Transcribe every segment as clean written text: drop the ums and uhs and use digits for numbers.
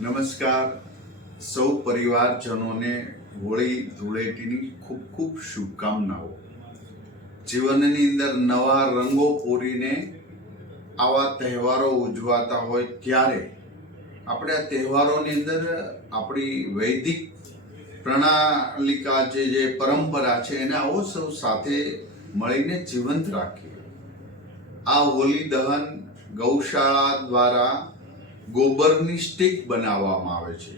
નમસ્કાર સૌ પરિવારજનોને હોળી ધૂળેટીની ખૂબ ખૂબ શુભકામનાઓ। જીવનની અંદર નવા રંગો પૂરીને આવા તહેવારો ઉજવાતા હોય ત્યારે આપણે આ તહેવારોની અંદર આપણી વૈદિક પ્રણાલિકા જે પરંપરા છે એને આવો સૌ સાથે મળીને જીવંત રાખીએ। આ હોળી દહન ગૌશાળા દ્વારા ગોબરની સ્ટીક બનાવવામાં આવે છે,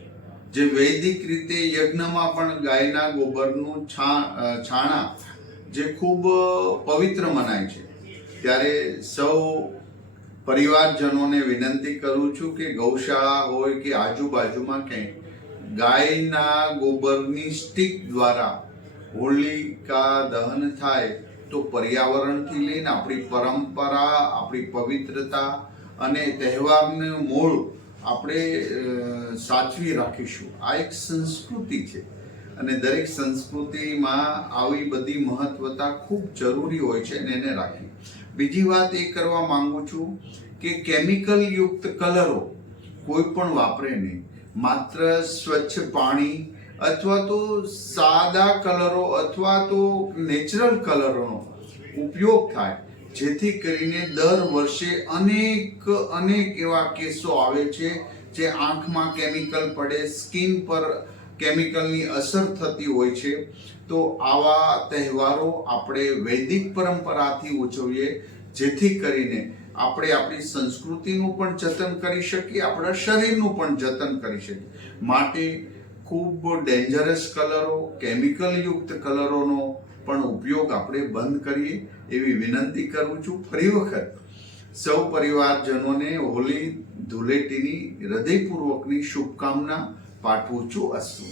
જે વૈદિક રીતે યજ્ઞમાં પણ ગાયના ગોબરનું છાણા જે ખૂબ પવિત્ર મનાય છે। ત્યારે સૌ પરિવારજનોને વિનંતી કરું છું કે ગૌશાળા હોય કે આજુબાજુમાં ક્યાંય ગાયના ગોબરની સ્ટીક દ્વારા હોલિકા દહન થાય તો પર્યાવરણથી લઈને આપણી પરંપરા, આપણી પવિત્રતા અને તહેવારનું મૂળ આપણે સાચવી રાખીશું। આ એક સંસ્કૃતિ છે અને દરેક સંસ્કૃતિમાં આવી બધી મહત્વતા ખૂબ જરૂરી હોય છે અને એને રાખી। બીજી વાત એ કરવા માંગુ છું કે કેમિકલ યુક્ત કલરો કોઈ પણ વાપરે નહીં, માત્ર સ્વચ્છ પાણી અથવા તો સાદા કલરો અથવા તો નેચરલ કલરોનો ઉપયોગ થાય, જેથી કરીને દર વર્ષે અનેક એવા કેસો આવે છે જે આંખમાં કેમિકલ પડે, સ્કિન પર કેમિકલની અસર થતી હોય છે। તો આવા તહેવારો આપણે વૈદિક પરંપરાથી ઉજવીએ, જેથી કરીને આપણે આપણી સંસ્કૃતિનું પણ જતન કરી શકીએ, આપણા શરીરનું પણ જતન કરી શકીએ। માટે ખૂબ ડેન્જરસ કલરો, કેમિકલ યુક્ત કલરોનો પણ ઉપયોગ આપણે બંધ કરીએ એવી વિનંતી કરું છું। ફરી વખત સૌ પરિવારજનોને હોળી ધૂળેટીની હૃદયપૂર્વકની શુભકામના પાઠવું છું। અસ્તુ।